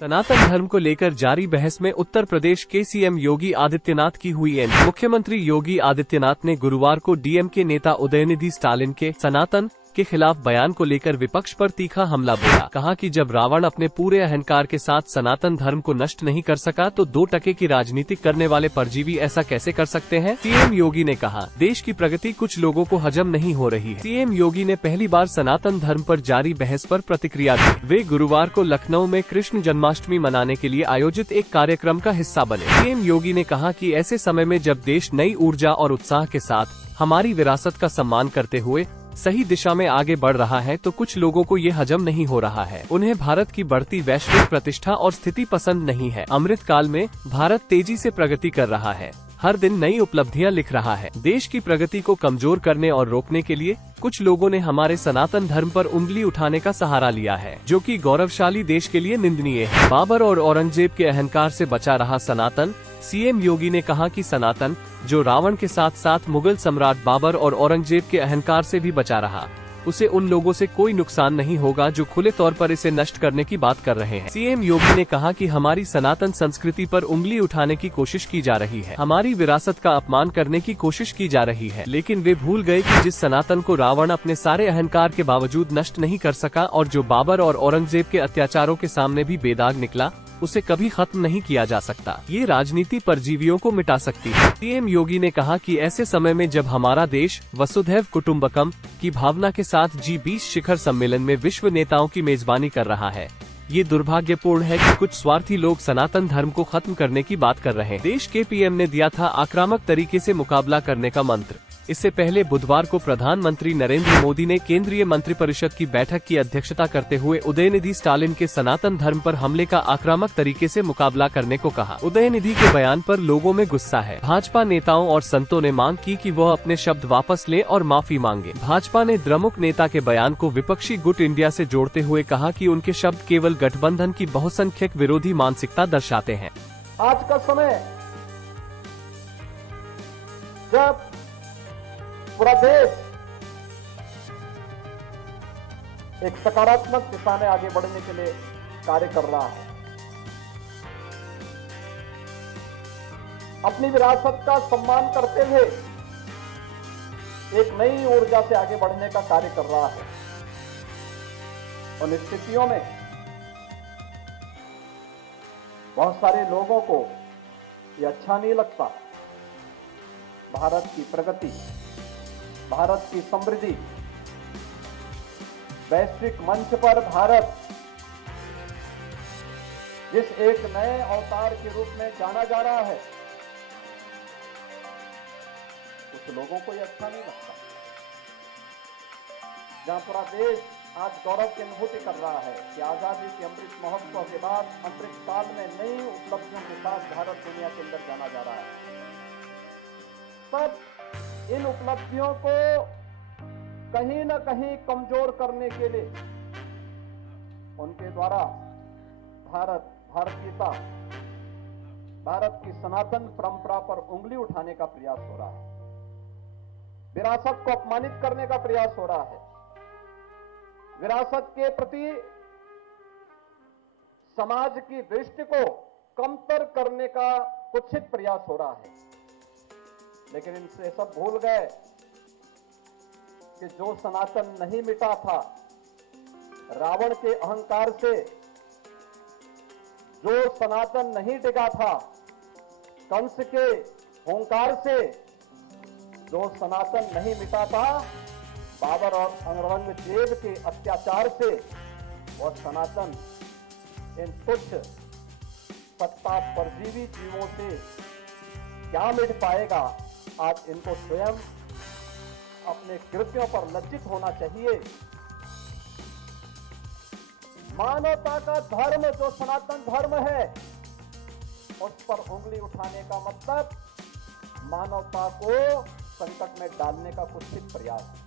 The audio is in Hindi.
सनातन धर्म को लेकर जारी बहस में उत्तर प्रदेश के सीएम योगी आदित्यनाथ की हुई एंट्री। मुख्यमंत्री योगी आदित्यनाथ ने गुरुवार को डीएमके नेता उदयनिधि स्टालिन के सनातन के खिलाफ बयान को लेकर विपक्ष पर तीखा हमला बोला। कहा कि जब रावण अपने पूरे अहंकार के साथ सनातन धर्म को नष्ट नहीं कर सका तो 2 टके की राजनीति करने वाले परजीवी ऐसा कैसे कर सकते हैं। सीएम योगी ने कहा, देश की प्रगति कुछ लोगों को हजम नहीं हो रही है। सीएम योगी ने पहली बार सनातन धर्म पर जारी बहस पर प्रतिक्रिया दी। वे गुरुवार को लखनऊ में कृष्ण जन्माष्टमी मनाने के लिए आयोजित एक कार्यक्रम का हिस्सा बने। सीएम योगी ने कहा कि ऐसे समय में जब देश नई ऊर्जा और उत्साह के साथ हमारी विरासत का सम्मान करते हुए सही दिशा में आगे बढ़ रहा है तो कुछ लोगों को ये हजम नहीं हो रहा है। उन्हें भारत की बढ़ती वैश्विक प्रतिष्ठा और स्थिति पसंद नहीं है। अमृत काल में भारत तेजी से प्रगति कर रहा है, हर दिन नई उपलब्धियां लिख रहा है। देश की प्रगति को कमजोर करने और रोकने के लिए कुछ लोगों ने हमारे सनातन धर्म पर उंगली उठाने का सहारा लिया है, जो कि गौरवशाली देश के लिए निंदनीय है। बाबर और औरंगजेब के अहंकार से बचा रहा सनातन। सीएम योगी ने कहा कि सनातन, जो रावण के साथ साथ मुगल सम्राट बाबर और औरंगजेब के अहंकार से भी बचा रहा, उसे उन लोगों से कोई नुकसान नहीं होगा जो खुले तौर पर इसे नष्ट करने की बात कर रहे हैं। सीएम योगी ने कहा कि हमारी सनातन संस्कृति पर उंगली उठाने की कोशिश की जा रही है, हमारी विरासत का अपमान करने की कोशिश की जा रही है, लेकिन वे भूल गए कि जिस सनातन को रावण अपने सारे अहंकार के बावजूद नष्ट नहीं कर सका और जो बाबर और औरंगजेब के अत्याचारों के सामने भी बेदाग निकला, उसे कभी खत्म नहीं किया जा सकता। ये राजनीति परजीवियों को मिटा सकती है। सीएम योगी ने कहा कि ऐसे समय में जब हमारा देश वसुधैव कुटुम्बकम की भावना के साथ G20 शिखर सम्मेलन में विश्व नेताओं की मेजबानी कर रहा है, ये दुर्भाग्यपूर्ण है कि कुछ स्वार्थी लोग सनातन धर्म को खत्म करने की बात कर रहे हैं। देश के पीएम ने दिया था आक्रामक तरीके से मुकाबला करने का मंत्र। इससे पहले बुधवार को प्रधानमंत्री नरेंद्र मोदी ने केंद्रीय मंत्रिपरिषद की बैठक की अध्यक्षता करते हुए उदयनिधि स्टालिन के सनातन धर्म पर हमले का आक्रामक तरीके से मुकाबला करने को कहा। उदयनिधि के बयान पर लोगों में गुस्सा है। भाजपा नेताओं और संतों ने मांग की कि वह अपने शब्द वापस ले और माफी मांगे। भाजपा ने द्रमुक नेता के बयान को विपक्षी गुट इंडिया से जोड़ते हुए कहा कि उनके शब्द केवल गठबंधन की बहुसंख्यक विरोधी मानसिकता दर्शाते हैं। आज का समय जब पूरा देश एक सकारात्मक दिशा में आगे बढ़ने के लिए कार्य कर रहा है, अपनी विरासत का सम्मान करते हुए एक नई ऊर्जा से आगे बढ़ने का कार्य कर रहा है। उन स्थितियों में बहुत सारे लोगों को ये अच्छा नहीं लगता। भारत की प्रगति, भारत की समृद्धि, वैश्विक मंच पर भारत जिस एक नए अवतार के रूप में जाना जा रहा है, कुछ लोगों को यह अच्छा नहीं लगता। जहां पूरा देश आज गौरव की अनुभूति कर रहा है कि आजादी के अमृत महोत्सव के बाद अमृत काल में नई उपलब्धियों के साथ भारत दुनिया के अंदर जाना जा रहा है, तब इन उपलब्धियों को कहीं न कहीं कमजोर करने के लिए उनके द्वारा भारतीयता, भारत की सनातन परंपरा पर उंगली उठाने का प्रयास हो रहा है, विरासत को अपमानित करने का प्रयास हो रहा है, विरासत के प्रति समाज की दृष्टि को कमतर करने का कुत्सित प्रयास हो रहा है। लेकिन इनसे सब भूल गए कि जो सनातन नहीं मिटा था, रावण के अहंकार से जो सनातन नहीं टिका था, कंस के ओंकार से जो सनातन नहीं मिटा था, बाबर और औरंगजेब के अत्याचार से वह सनातन इन तुच्छ सत्ता परजीवी जीवों से क्या मिट पाएगा। आज इनको स्वयं अपने कृत्यों पर लज्जित होना चाहिए। मानवता का धर्म जो सनातन धर्म है, उस पर उंगली उठाने का मतलब मानवता को संकट में डालने का कुत्सित प्रयास है।